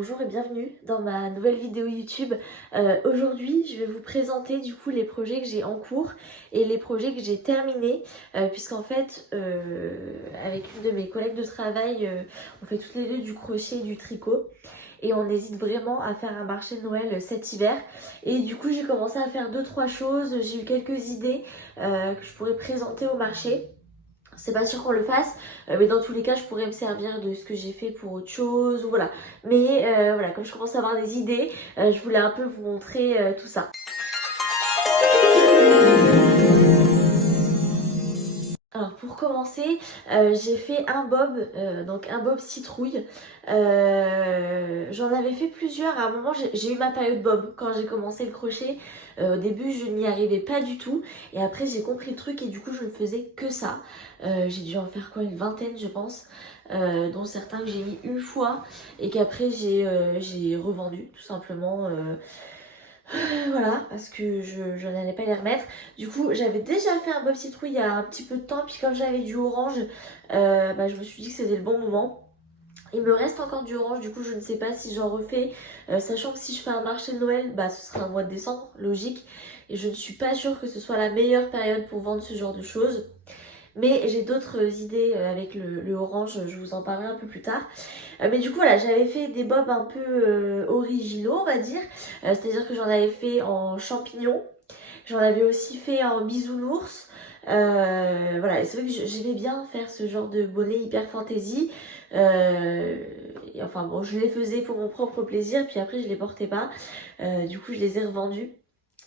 Bonjour et bienvenue dans ma nouvelle vidéo YouTube. Aujourd'hui, je vais vous présenter du coup les projets que j'ai en cours et les projets que j'ai terminés, puisqu'en fait, avec une de mes collègues de travail, on fait toutes les deux du crochet et du tricot. Et on hésite vraiment à faire un marché de Noël cet hiver. Et du coup, j'ai commencé à faire 2-3 choses. J'ai eu quelques idées que je pourrais présenter au marché. C'est pas sûr qu'on le fasse, mais dans tous les cas, je pourrais me servir de ce que j'ai fait pour autre chose, ou voilà. Mais voilà, comme je commence à avoir des idées, je voulais un peu vous montrer tout ça. Alors pour commencer, j'ai fait un bob, donc un bob citrouille. J'en avais fait plusieurs. À un moment, j'ai eu ma période bob quand j'ai commencé le crochet. Au début, je n'y arrivais pas du tout. Et après, j'ai compris le truc et du coup, je ne faisais que ça. J'ai dû en faire quoi, une vingtaine, je pense. Dont certains que j'ai mis une fois et qu'après, j'ai revendu tout simplement. Voilà, parce que je n'allais pas les remettre. Du coup, j'avais déjà fait un bob citrouille il y a un petit peu de temps, puis comme j'avais du orange, je me suis dit que c'était le bon moment. Il me reste encore du orange, du coup je ne sais pas si j'en refais, sachant que si je fais un marché de Noël, ce sera un mois de décembre, logique. Et je ne suis pas sûre que ce soit la meilleure période pour vendre ce genre de choses. Mais j'ai d'autres idées avec le orange, je vous en parlerai un peu plus tard. Mais du coup, voilà, j'avais fait des bobs un peu originaux, on va dire. C'est-à-dire que j'en avais fait en champignon. J'en avais aussi fait en bisounours. Voilà, et c'est vrai que j'aimais bien faire ce genre de bonnet hyper fantasy. Et enfin bon, je les faisais pour mon propre plaisir, puis après je les portais pas. Du coup, je les ai revendus.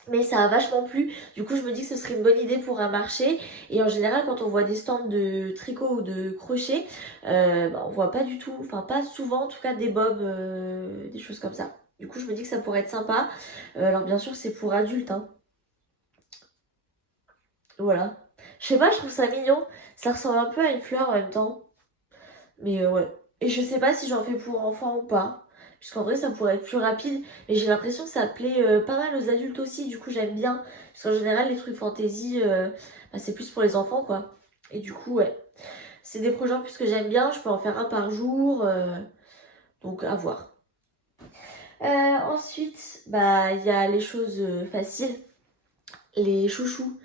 Mais ça a vachement plu. Du coup, je me dis que ce serait une bonne idée pour un marché. Et en général, quand on voit des stands de tricot ou de crochet, on voit pas du tout, enfin pas souvent en tout cas des bobs, des choses comme ça. Du coup, je me dis que ça pourrait être sympa. Alors bien sûr, c'est pour adultes, hein. Voilà. Je sais pas, je trouve ça mignon. Ça ressemble un peu à une fleur en même temps. Mais ouais. Et je sais pas si j'en fais pour enfants ou pas. Puisqu'en vrai, ça pourrait être plus rapide. Mais j'ai l'impression que ça plaît pas mal aux adultes aussi. Du coup, j'aime bien. Parce qu'en général, les trucs fantasy, c'est plus pour les enfants, quoi. Et du coup, ouais. C'est des projets en plus que j'aime bien. Je peux en faire un par jour. Donc, à voir. Ensuite, il y a les choses faciles. Les chouchous.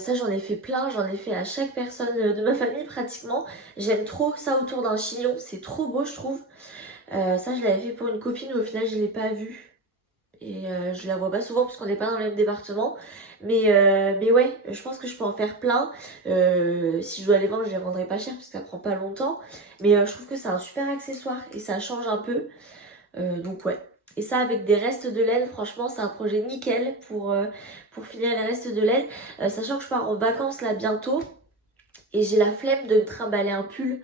Ça, j'en ai fait plein, j'en ai fait à chaque personne de ma famille pratiquement. J'aime trop ça autour d'un chignon, c'est trop beau, je trouve. Ça, je l'avais fait pour une copine, mais au final, je l'ai pas vue. Et je la vois pas souvent parce qu'on n'est pas dans le même département. Mais ouais, je pense que je peux en faire plein. Si je dois les vendre, je les vendrai pas cher parce que ça prend pas longtemps. Mais je trouve que c'est un super accessoire et ça change un peu. Donc ouais. Et ça avec des restes de laine, franchement c'est un projet nickel pour finir les restes de laine. Sachant que je pars en vacances là bientôt et j'ai la flemme de me trimballer un pull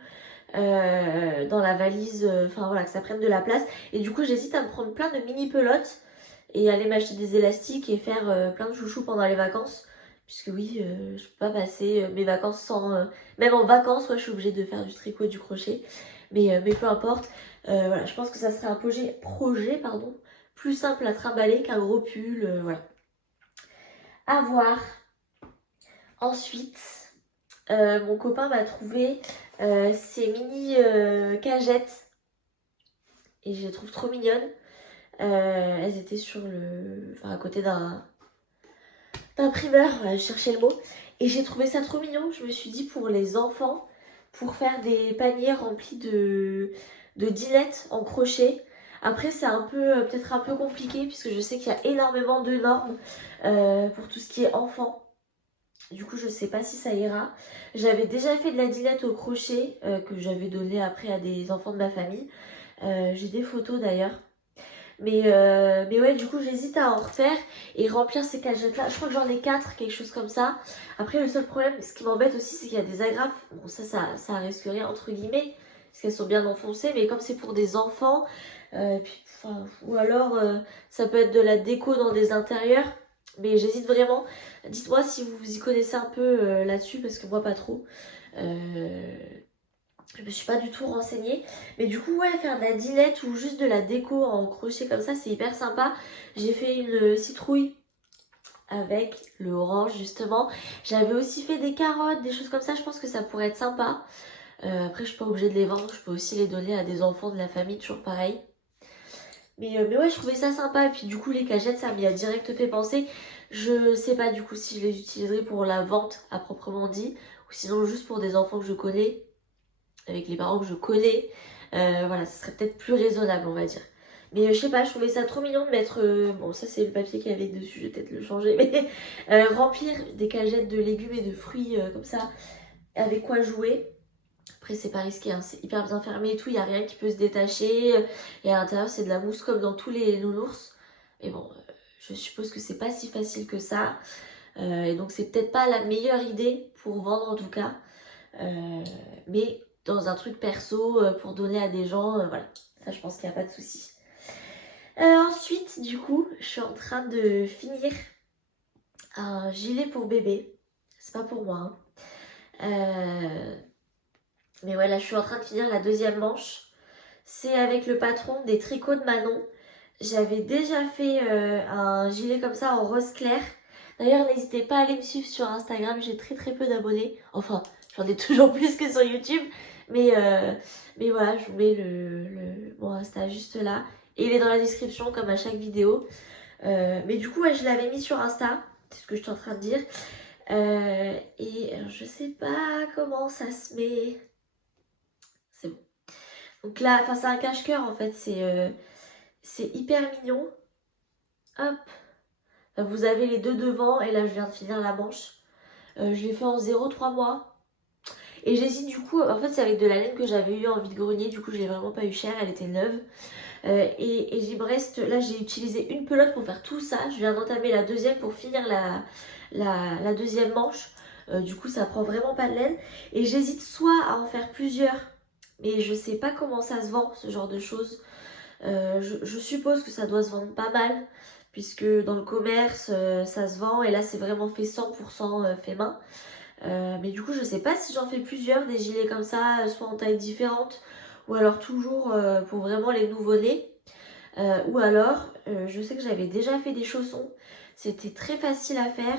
dans la valise, enfin voilà, que ça prenne de la place. Et du coup j'hésite à me prendre plein de mini pelotes et aller m'acheter des élastiques et faire plein de chouchous pendant les vacances. Puisque oui, je peux pas passer mes vacances sans... même en vacances, ouais, je suis obligée de faire du tricot et du crochet. Mais peu importe. Voilà, je pense que ça serait un projet pardon, plus simple à trimballer qu'un gros pull. Voilà. À voir. Ensuite, mon copain m'a trouvé ces mini cagettes. Et je les trouve trop mignonnes. Elles étaient sur enfin, à côté d'un primeur, voilà, je cherchais le mot. Et j'ai trouvé ça trop mignon. Je me suis dit pour les enfants, pour faire des paniers remplis de dilettes en crochet. Après, c'est un peu, peut-être un peu compliqué puisque je sais qu'il y a énormément de normes pour tout ce qui est enfant. Du coup, je sais pas si ça ira. J'avais déjà fait de la dilette au crochet que j'avais donné après à des enfants de ma famille. J'ai des photos d'ailleurs. Mais ouais, du coup, j'hésite à en refaire et remplir ces cagettes-là. Je crois que j'en ai 4, quelque chose comme ça. Après, le seul problème, ce qui m'embête aussi, c'est qu'il y a des agrafes. Bon, ça risque rien, entre guillemets, parce qu'elles sont bien enfoncées. Mais comme c'est pour des enfants, ou alors ça peut être de la déco dans des intérieurs. Mais j'hésite vraiment. Dites-moi si vous y connaissez un peu là-dessus, parce que moi, pas trop. Je me suis pas du tout renseignée. Mais du coup, ouais, faire de la dilette ou juste de la déco en crochet comme ça, c'est hyper sympa. J'ai fait une citrouille avec le orange justement. J'avais aussi fait des carottes, des choses comme ça. Je pense que ça pourrait être sympa. Après, je suis pas obligée de les vendre. Je peux aussi les donner à des enfants de la famille, toujours pareil. Mais ouais, je trouvais ça sympa. Et puis du coup, les cagettes, ça m'y a direct fait penser. Je sais pas du coup si je les utiliserai pour la vente à proprement dit, ou sinon juste pour des enfants que je connais, avec les parents que je connais. Voilà, ce serait peut-être plus raisonnable, on va dire. Mais je sais pas, je trouvais ça trop mignon de mettre. Bon, ça c'est le papier qu'il y avait dessus, je vais peut-être le changer. Mais remplir des cagettes de légumes et de fruits comme ça, avec quoi jouer. Après, c'est pas risqué, hein, c'est hyper bien fermé et tout, il n'y a rien qui peut se détacher. Et à l'intérieur, c'est de la mousse comme dans tous les nounours. Mais bon, je suppose que c'est pas si facile que ça. Et donc, c'est peut-être pas la meilleure idée pour vendre en tout cas. Mais dans un truc perso, pour donner à des gens, voilà. Ça, je pense qu'il n'y a pas de souci. Ensuite, du coup, je suis en train de finir un gilet pour bébé. C'est pas pour moi, hein. Mais ouais, là, je suis en train de finir la deuxième manche. C'est avec le patron des tricots de Manon. J'avais déjà fait un gilet comme ça en rose clair. D'ailleurs, n'hésitez pas à aller me suivre sur Instagram, j'ai très très peu d'abonnés. Enfin, j'en ai toujours plus que sur YouTube. Mais voilà, je vous mets mon Insta juste là. Et il est dans la description comme à chaque vidéo. Mais du coup, ouais, je l'avais mis sur Insta. C'est ce que je suis en train de dire. Et alors, je sais pas comment ça se met. C'est bon. Donc là, enfin, c'est un cache-cœur en fait. C'est hyper mignon. Hop. Enfin, vous avez les deux devant. Et là, je viens de finir la manche. Je l'ai fait en 0,3 mois. Et j'hésite du coup. En fait, c'est avec de la laine que j'avais eu en vide-grenier. Du coup, je l'ai vraiment pas eu cher. Elle était neuve. Et il me reste. Là, j'ai utilisé une pelote pour faire tout ça. Je viens d'entamer la deuxième pour finir la deuxième manche. Du coup, ça prend vraiment pas de laine. Et j'hésite soit à en faire plusieurs. Mais je sais pas comment ça se vend, ce genre de choses. Je suppose que ça doit se vendre pas mal, puisque dans le commerce, ça se vend. Et là, c'est vraiment fait 100% fait main. Mais du coup, je sais pas si j'en fais plusieurs, des gilets comme ça, soit en taille différente, ou alors toujours pour vraiment les nouveau-nés. Ou alors, je sais que j'avais déjà fait des chaussons. C'était très facile à faire.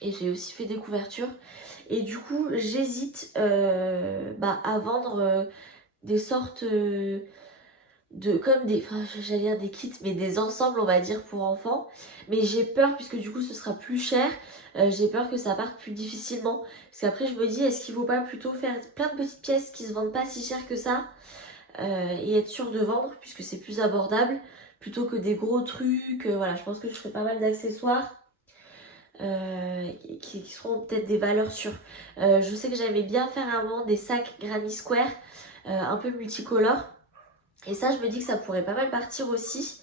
Et j'ai aussi fait des couvertures. Et du coup, j'hésite à vendre des sortes comme des, enfin j'allais dire des kits, mais des ensembles on va dire pour enfants. Mais j'ai peur, puisque du coup ce sera plus cher, j'ai peur que ça parte plus difficilement. Parce qu'après je me dis, est-ce qu'il vaut pas plutôt faire plein de petites pièces qui se vendent pas si cher que ça, et être sûr de vendre, puisque c'est plus abordable, plutôt que des gros trucs. Voilà, je pense que je ferai pas mal d'accessoires. Qui seront peut-être des valeurs sûres. Je sais que j'aimais bien faire un moment des sacs Granny Square, un peu multicolores. Et ça, je me dis que ça pourrait pas mal partir aussi.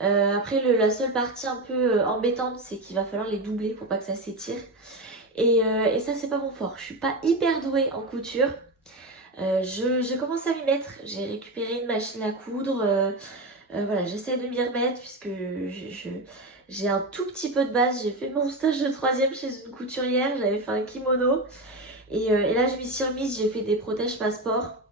Après, la seule partie un peu embêtante, c'est qu'il va falloir les doubler pour pas que ça s'étire. Et ça, c'est pas mon fort. Je suis pas hyper douée en couture. J'ai commencé à m'y mettre. J'ai récupéré une machine à coudre. Voilà, j'essaie de m'y remettre puisque j'ai un tout petit peu de base. J'ai fait mon stage de troisième chez une couturière. J'avais fait un kimono. Et là, je m'y suis remise. J'ai fait des protèges passeport.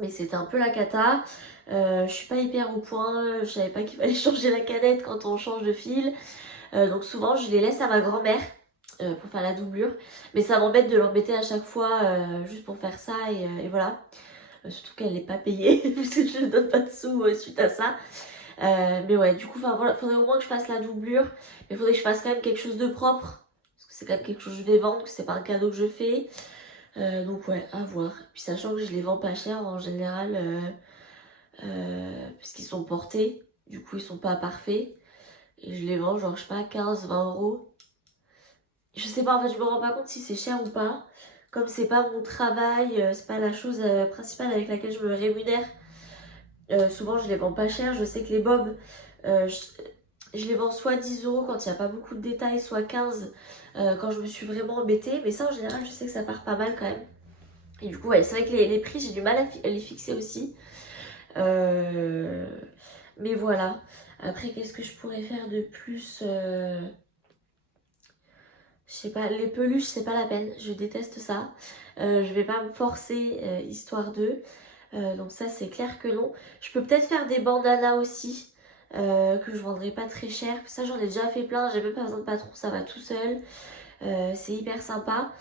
Mais c'était un peu la cata. Je suis pas hyper au point. Je savais pas qu'il fallait changer la canette quand on change de fil. Donc souvent, je les laisse à ma grand-mère pour faire la doublure. Mais ça m'embête de l'embêter à chaque fois juste pour faire ça. Et voilà. Surtout qu'elle n'est pas payée puisque je ne donne pas de sous suite à ça. Mais ouais, du coup, voilà, faudrait au moins que je fasse la doublure. Mais faudrait que je fasse quand même quelque chose de propre. Parce que c'est quand même quelque chose que je vais vendre, que c'est pas un cadeau que je fais. Donc ouais, à voir. Puis sachant que je les vends pas cher en général, puisqu'ils sont portés. Du coup, ils sont pas parfaits. Et je les vends genre, je sais pas, 15-20 euros. Je sais pas, en fait, je me rends pas compte si c'est cher ou pas. Comme c'est pas mon travail, c'est pas la chose principale avec laquelle je me rémunère. Souvent, je les vends pas cher. Je sais que les bobs, je les vends soit 10 euros quand il n'y a pas beaucoup de détails, soit 15 quand je me suis vraiment embêtée. Mais ça, en général, je sais que ça part pas mal quand même. Et du coup, ouais, c'est vrai que les prix, j'ai du mal à les fixer aussi. Mais voilà. Après, qu'est-ce que je pourrais faire de plus Je sais pas, les peluches, c'est pas la peine. Je déteste ça. Je vais pas me forcer, histoire d'eux. Donc ça, c'est clair que non. Je peux peut-être faire des bandanas aussi, que je vendrai pas très cher. Ça, j'en ai déjà fait plein. J'ai même pas besoin de patron, ça va tout seul. C'est hyper sympa.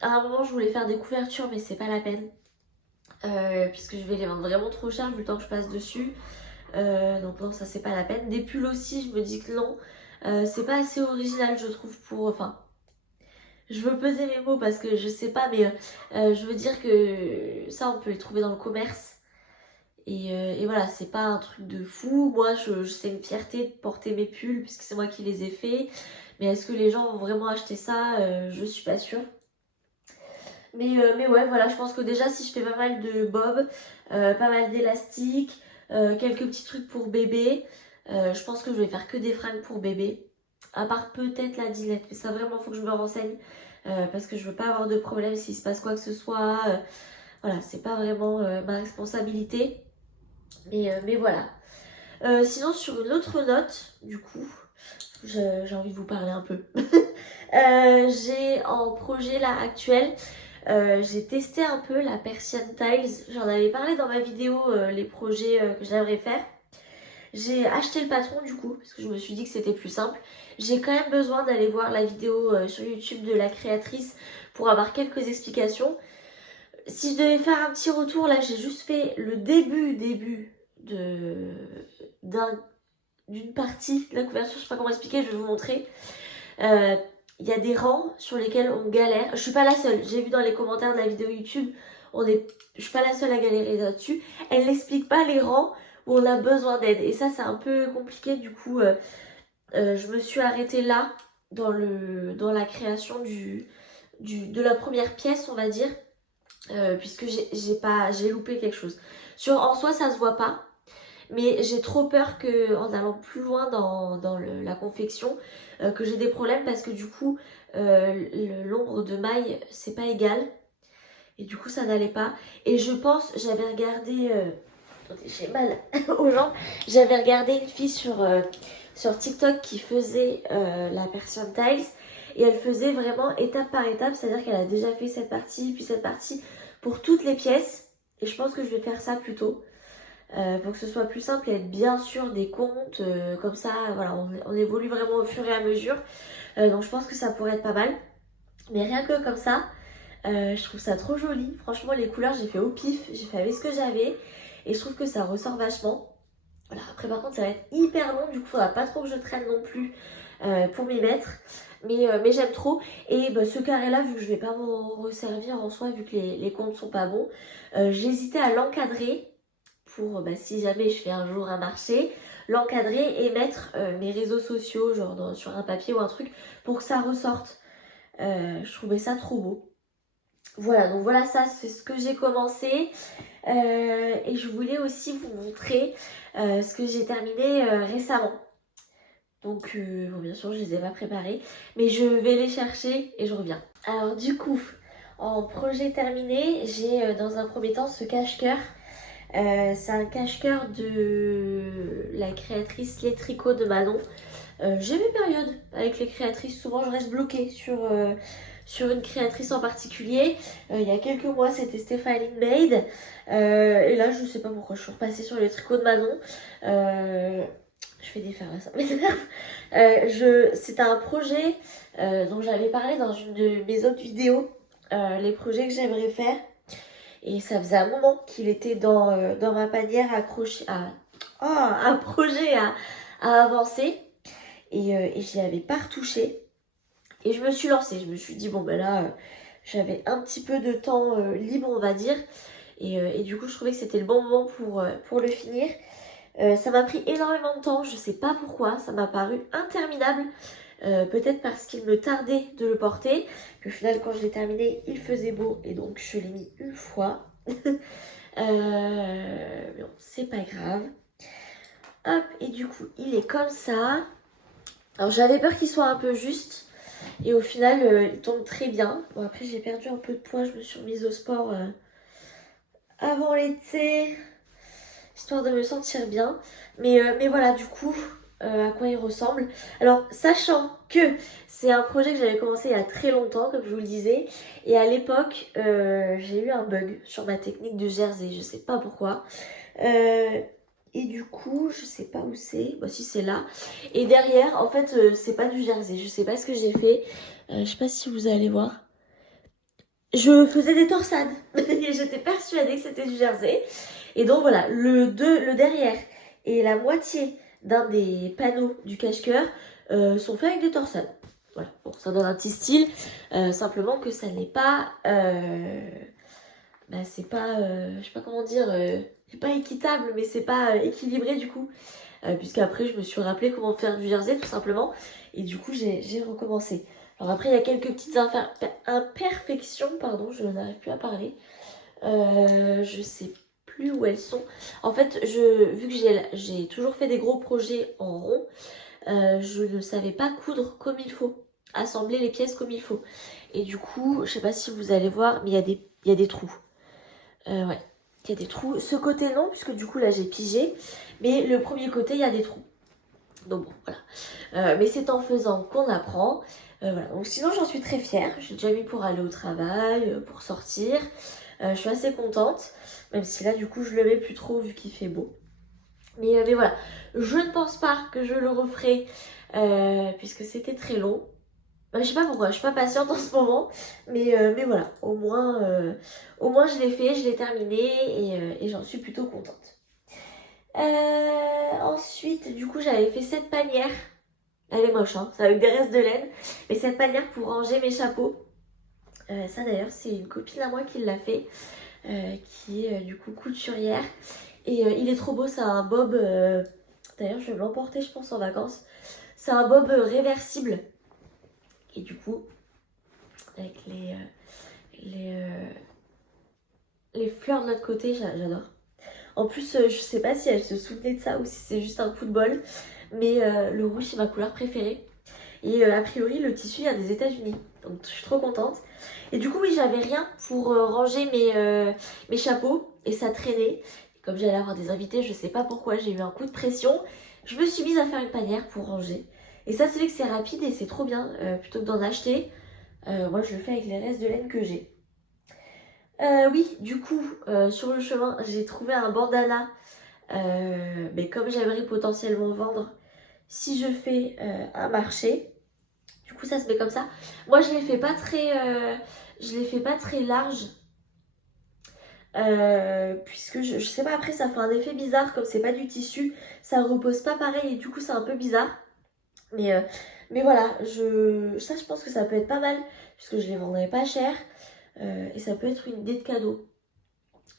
À un moment, je voulais faire des couvertures, mais c'est pas la peine. Puisque je vais les vendre vraiment trop cher vu le temps que je passe dessus. Donc non, ça c'est pas la peine. Des pulls aussi, je me dis que non. C'est pas assez original, je trouve, pour... Enfin, je veux peser mes mots parce que je sais pas, mais je veux dire que ça, on peut les trouver dans le commerce. Et voilà, c'est pas un truc de fou. Moi, c'est une fierté de porter mes pulls puisque c'est moi qui les ai faits. Mais est-ce que les gens vont vraiment acheter ça? Je suis pas sûre. Mais ouais, voilà, je pense que déjà, si je fais pas mal de bob, pas mal d'élastiques, quelques petits trucs pour bébé, je pense que je vais faire que des fringues pour bébé. À part peut-être la dinette, mais ça vraiment, faut que je me renseigne. Parce que je veux pas avoir de problème s'il se passe quoi que ce soit. Voilà, c'est pas vraiment ma responsabilité. Mais voilà. Sinon, sur une autre note, du coup, j'ai envie de vous parler un peu. J'ai en projet là actuel, j'ai testé un peu la Persian Tiles. J'en avais parlé dans ma vidéo, les projets que j'aimerais faire. J'ai acheté le patron du coup, parce que je me suis dit que c'était plus simple. J'ai quand même besoin d'aller voir la vidéo sur YouTube de la créatrice pour avoir quelques explications. Si je devais faire un petit retour, là j'ai juste fait le début de d'une partie de la couverture, je sais pas comment expliquer, je vais vous montrer. Il y a des rangs sur lesquels on galère. Je suis pas la seule, j'ai vu dans les commentaires de la vidéo YouTube, je suis pas la seule à galérer là-dessus. Elle n'explique pas les rangs où on a besoin d'aide. Et ça c'est un peu compliqué, du coup je me suis arrêtée là dans la création de la première pièce, on va dire. Puisque j'ai loupé quelque chose. En soi, ça se voit pas, mais j'ai trop peur que en allant plus loin dans la confection, que j'ai des problèmes parce que du coup, l'ombre de maille, c'est pas égal. Et du coup, ça n'allait pas. Et je pense, j'avais regardé... attendez, j'ai mal aux jambes. J'avais regardé une fille sur TikTok qui faisait la Persian Tiles. Et elle faisait vraiment étape par étape. C'est-à-dire qu'elle a déjà fait cette partie, puis cette partie pour toutes les pièces. Et je pense que je vais faire ça plutôt. Pour que ce soit plus simple et être bien sûr des comptes. Comme ça, voilà, on évolue vraiment au fur et à mesure. Donc je pense que ça pourrait être pas mal. Mais rien que comme ça, je trouve ça trop joli. Franchement, les couleurs, j'ai fait au pif. J'ai fait avec ce que j'avais. Et je trouve que ça ressort vachement. Voilà, après par contre, ça va être hyper long. Du coup, faudra pas trop que je traîne non plus pour m'y mettre. Mais j'aime trop. Et bah, ce carré-là, vu que je vais pas m'en resservir en soi, vu que les comptes sont pas bons, j'hésitais à l'encadrer pour si jamais je fais un jour un marché, l'encadrer et mettre mes réseaux sociaux, genre sur un papier ou un truc, pour que ça ressorte. Je trouvais ça trop beau. Voilà, donc voilà, ça c'est ce que j'ai commencé. Et je voulais aussi vous montrer ce que j'ai terminé récemment. Donc, bon, bien sûr, je les ai pas préparés, mais je vais les chercher et je reviens. Alors, du coup, en projet terminé, j'ai dans un premier temps ce cache-cœur. C'est un cache-cœur de la créatrice Les Tricots de Manon. J'ai mes périodes avec les créatrices, souvent je reste bloquée sur une créatrice en particulier. Il y a quelques mois, c'était Stéphanie Made. Et là, je sais pas pourquoi, je suis repassée sur les tricots de Manon. Je fais des fards là, ça m'énerve. C'est un projet dont j'avais parlé dans une de mes autres vidéos. Les projets que j'aimerais faire. Et ça faisait un moment qu'il était dans ma panière accroché à... Oh, un projet à avancer. Et j'y avais pas retouché. Et je me suis lancée. Je me suis dit, bon ben là, j'avais un petit peu de temps libre, on va dire. Et du coup, je trouvais que c'était le bon moment pour le finir. Ça m'a pris énormément de temps, je sais pas pourquoi, ça m'a paru interminable. Peut-être parce qu'il me tardait de le porter. Puis au final, quand je l'ai terminé, il faisait beau. Et donc, je l'ai mis une fois. Mais bon, c'est pas grave. Hop, et du coup, il est comme ça. Alors, j'avais peur qu'il soit un peu juste. Et au final, il tombe très bien. Bon, après, j'ai perdu un peu de poids. Je me suis remise au sport avant l'été, histoire de me sentir bien. Mais voilà, du coup, à quoi il ressemble. Alors, sachant que c'est un projet que j'avais commencé il y a très longtemps, comme je vous le disais. Et à l'époque, j'ai eu un bug sur ma technique de jersey. Je sais pas pourquoi. Et du coup, je sais pas où c'est. Bah si, c'est là. Et derrière, en fait, c'est pas du jersey. Je sais pas ce que j'ai fait. Je sais pas si vous allez voir. Je faisais des torsades. Et j'étais persuadée que c'était du jersey. Et donc voilà, le derrière et la moitié d'un des panneaux du cache-cœur sont faits avec des torsades. Voilà, bon, ça donne un petit style, simplement que ça n'est pas, c'est pas, je sais pas comment dire, c'est pas équitable, mais c'est pas équilibré du coup, puisque après je me suis rappelé comment faire du jersey tout simplement, et du coup j'ai recommencé. Alors après il y a quelques petites imperfections, pardon, je n'arrive plus à parler, je sais plus où elles sont. En fait, vu que j'ai toujours fait des gros projets en rond, je ne savais pas coudre comme il faut, assembler les pièces comme il faut. Et du coup, je sais pas si vous allez voir, mais il y a des trous. Ouais, il y a des trous. Ce côté non, puisque du coup là j'ai pigé, mais le premier côté il y a des trous. Donc bon, voilà. Mais c'est en faisant qu'on apprend. Voilà. Donc sinon j'en suis très fière. J'ai déjà mis pour aller au travail, pour sortir. Je suis assez contente, même si là du coup je le mets plus trop vu qu'il fait beau. Mais voilà, je ne pense pas que je le referai puisque c'était très long. Je sais pas pourquoi, je suis pas patiente en ce moment, mais voilà, au moins je l'ai fait, je l'ai terminé et j'en suis plutôt contente. Ensuite, du coup, j'avais fait cette panière. Elle est moche, hein, c'est avec des restes de laine. Mais cette panière pour ranger mes chapeaux. Ça d'ailleurs, c'est une copine à moi qui l'a fait, qui est du coup couturière. Et il est trop beau, c'est un bob. D'ailleurs, je vais l'emporter, je pense, en vacances. C'est un bob réversible. Et du coup, avec les fleurs de l'autre côté, j'adore. En plus, je sais pas si elle se souvenait de ça ou si c'est juste un coup de bol, mais le rouge c'est ma couleur préférée. Et a priori, le tissu vient des États-Unis. Donc je suis trop contente. Et du coup, oui, j'avais rien pour ranger mes chapeaux et ça traînait. Comme j'allais avoir des invités, je sais pas pourquoi, j'ai eu un coup de pression. Je me suis mise à faire une panière pour ranger. Et ça, c'est vrai que c'est rapide et c'est trop bien. Plutôt que d'en acheter, moi je le fais avec les restes de laine que j'ai. Oui, du coup, sur le chemin, j'ai trouvé un bandana, mais comme j'aimerais potentiellement vendre si je fais un marché. Du coup, ça se met comme ça. Moi, je les fais pas très large, puisque je sais pas, après, ça fait un effet bizarre, comme c'est pas du tissu, ça repose pas pareil, et du coup, c'est un peu bizarre. Mais, euh, mais voilà, je pense que ça peut être pas mal, puisque je les vendrai pas cher, et ça peut être une idée de cadeau.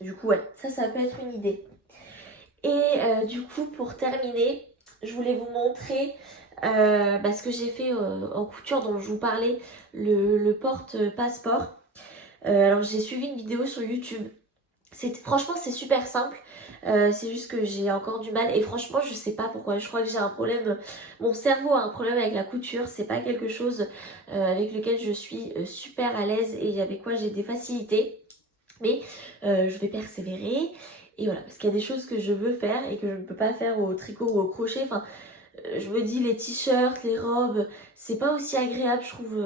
Du coup, ouais, ça peut être une idée. Et du coup, pour terminer, je voulais vous montrer ce que j'ai fait en couture dont je vous parlais, le porte-passeport. Alors, j'ai suivi une vidéo sur YouTube. Franchement, c'est super simple. C'est juste que j'ai encore du mal. Et franchement, je sais pas pourquoi. Je crois que j'ai un problème. Mon cerveau a un problème avec la couture. C'est pas quelque chose avec lequel je suis super à l'aise et avec quoi j'ai des facilités. Mais je vais persévérer. Et voilà, parce qu'il y a des choses que je veux faire et que je ne peux pas faire au tricot ou au crochet. Enfin, je me dis les t-shirts, les robes, c'est pas aussi agréable, je trouve,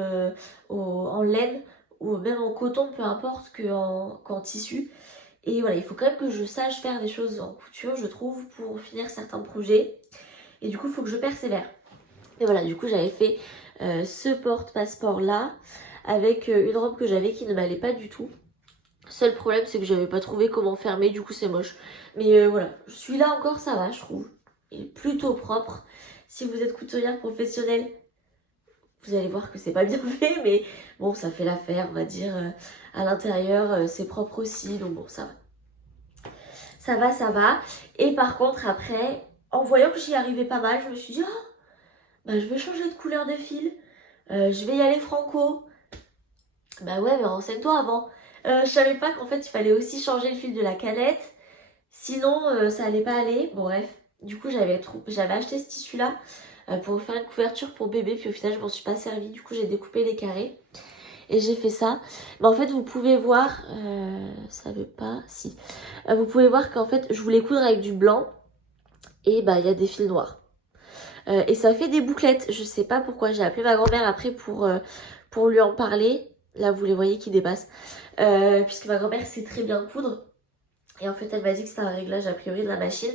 en laine ou même en coton, peu importe, qu'en tissu. Et voilà, il faut quand même que je sache faire des choses en couture, je trouve, pour finir certains projets. Et du coup, il faut que je persévère. Et voilà, du coup, j'avais fait ce porte-passeport là, avec une robe que j'avais qui ne m'allait pas du tout. Seul problème, c'est que j'avais pas trouvé comment fermer, du coup c'est moche. Mais voilà, celui-là encore ça va, je trouve. Il est plutôt propre. Si vous êtes couturière professionnelle, vous allez voir que c'est pas bien fait, mais bon, ça fait l'affaire, on va dire. À l'intérieur, c'est propre aussi, donc bon, ça va. Ça va, ça va. Et par contre, après, en voyant que j'y arrivais pas mal, je me suis dit, oh, je vais changer de couleur de fil. Je vais y aller franco. Bah ouais, mais renseigne-toi avant. Je savais pas qu'en fait, il fallait aussi changer le fil de la canette. Sinon, ça allait pas aller. Bon, bref. Du coup, j'avais acheté ce tissu-là pour faire une couverture pour bébé. Puis au final, je m'en suis pas servi. Du coup, j'ai découpé les carrés. Et j'ai fait ça. Mais en fait, vous pouvez voir... ça veut pas... Si. Vous pouvez voir qu'en fait, je voulais coudre avec du blanc. Et il y a des fils noirs. Et ça fait des bouclettes. Je sais pas pourquoi. J'ai appelé ma grand-mère après pour lui en parler. Là, vous les voyez qui dépassent. Puisque ma grand-mère sait très bien coudre. Et en fait, elle m'a dit que c'était un réglage a priori de la machine.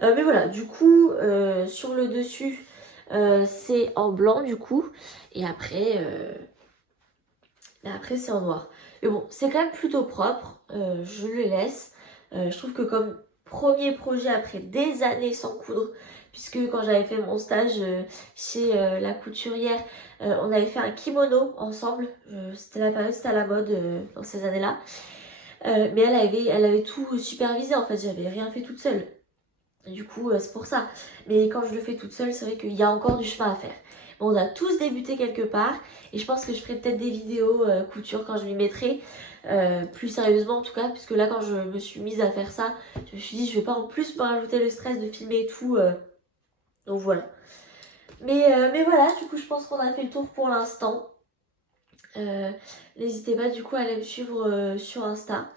Mais voilà, du coup, sur le dessus, c'est en blanc du coup. Et après, c'est en noir. Mais bon, c'est quand même plutôt propre. Je le laisse. Je trouve que comme premier projet après des années sans coudre, puisque quand j'avais fait mon stage chez la couturière, on avait fait un kimono ensemble. C'était la période, c'était à la mode dans ces années-là. Mais elle avait tout supervisé en fait, j'avais rien fait toute seule. Du coup, c'est pour ça. Mais quand je le fais toute seule, c'est vrai qu'il y a encore du chemin à faire. Bon, on a tous débuté quelque part et je pense que je ferai peut-être des vidéos couture quand je m'y mettrai. Plus sérieusement en tout cas, puisque là quand je me suis mise à faire ça, je me suis dit je vais pas en plus me rajouter le stress de filmer et tout. Donc voilà. Mais voilà, du coup je pense qu'on a fait le tour pour l'instant. N'hésitez pas du coup à aller me suivre sur Insta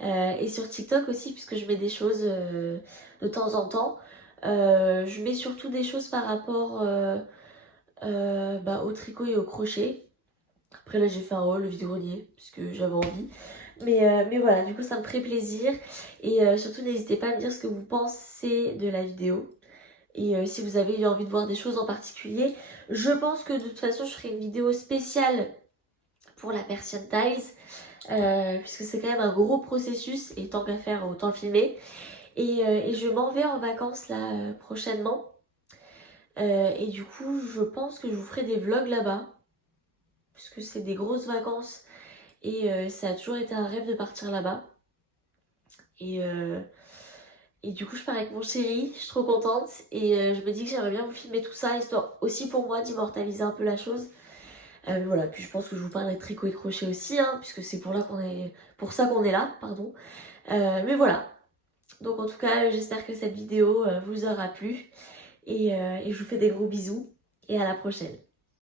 et sur TikTok aussi, puisque je mets des choses de temps en temps. Je mets surtout des choses par rapport au tricot et au crochet. Après là j'ai fait un haul le vide-grenier puisque j'avais envie. Mais voilà, du coup ça me ferait plaisir. Et surtout n'hésitez pas à me dire ce que vous pensez de la vidéo. Et si vous avez envie de voir des choses en particulier. Je pense que de toute façon je ferai une vidéo spéciale pour la Persian Tiles. Puisque c'est quand même un gros processus et tant qu'à faire autant filmer. Et je m'en vais en vacances là prochainement. Et du coup je pense que je vous ferai des vlogs là-bas. Puisque c'est des grosses vacances et ça a toujours été un rêve de partir là-bas. Et du coup je pars avec mon chéri, je suis trop contente. Et je me dis que j'aimerais bien vous filmer tout ça, histoire aussi pour moi d'immortaliser un peu la chose. Voilà, puis je pense que je vous parlerai de tricot et crochet aussi, hein, puisque c'est pour ça qu'on est là, pardon. Mais voilà. Donc en tout cas, j'espère que cette vidéo vous aura plu. Et je vous fais des gros bisous. Et à la prochaine.